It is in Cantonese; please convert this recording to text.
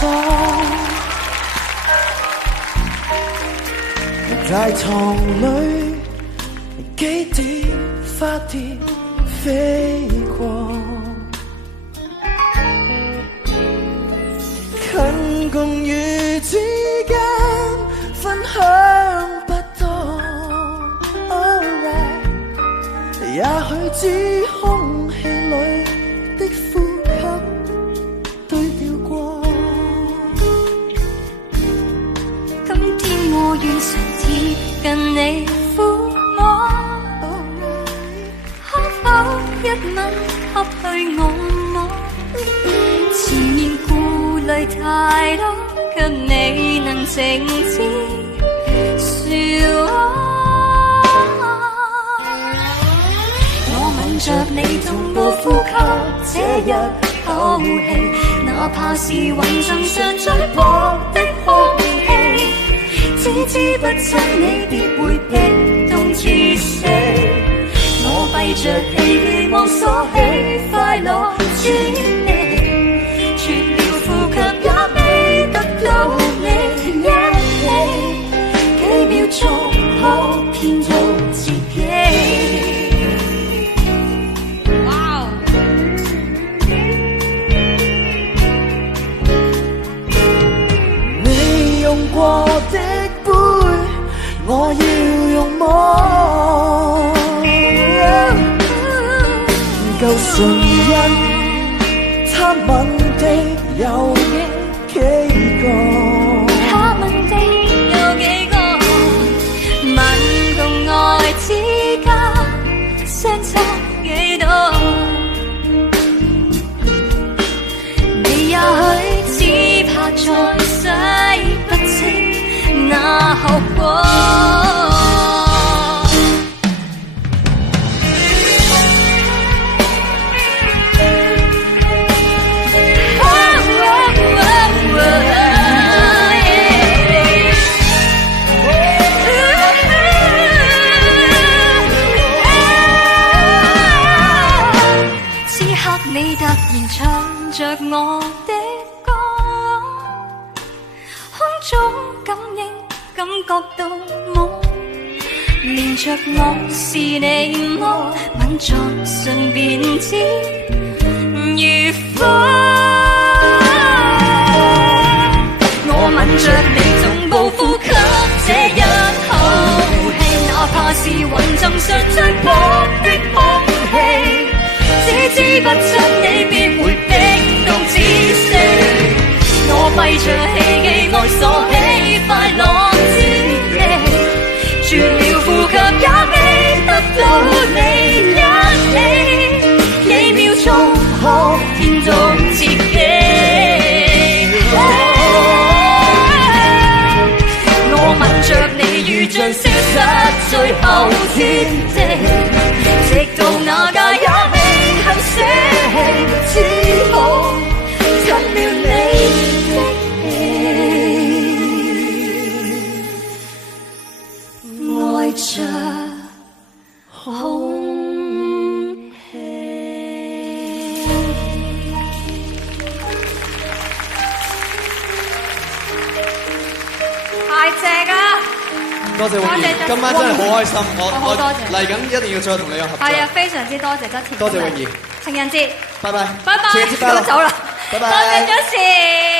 方。大堂裏幾點花蝶飛過，近共與之間分享不多。Alright， 也許只空氣裏的呼吸對調過。今天我願常貼近你撫摸，可否一吻吸去我摸？前面顧慮太多，卻未能靜止說我吻着你同步呼吸這一口氣，哪怕是雲層上最薄的空氣，只知不親你必會激動至死。我閉着氣期望鎖起快樂轉離，絕了呼吸也未得到你一起，幾秒鐘可騙到自己。你用過的杯，我要用摸。舊唇印，他吻的有幾個？他吻的有幾個？吻共愛之間相差幾多？你也許只怕再洗不清那後果。你突然唱着我的歌，空中感應感覺到我，連着我是你麼？吻作唇便知如火。我吻着你總步呼吸這一口氣，哪怕是雲層上最薄的空氣，只知不親你必會冰凍至死。我閉着氣期愛鎖起快樂之氣，絕了呼吸也未得到你一起，幾秒鐘可騙到自己。我吻着你如像消失最後天地，直到那假也未肯捨棄，只好親了你的氣，愛着空氣。太正啊！多謝泳兒，今晚真係好開心，我多謝嚟緊一定要再同你有合作。係啊，非常之多謝側田。多謝泳兒，情人節，拜拜，拜拜，情人節快樂，走啦，拜拜，多謝咗時。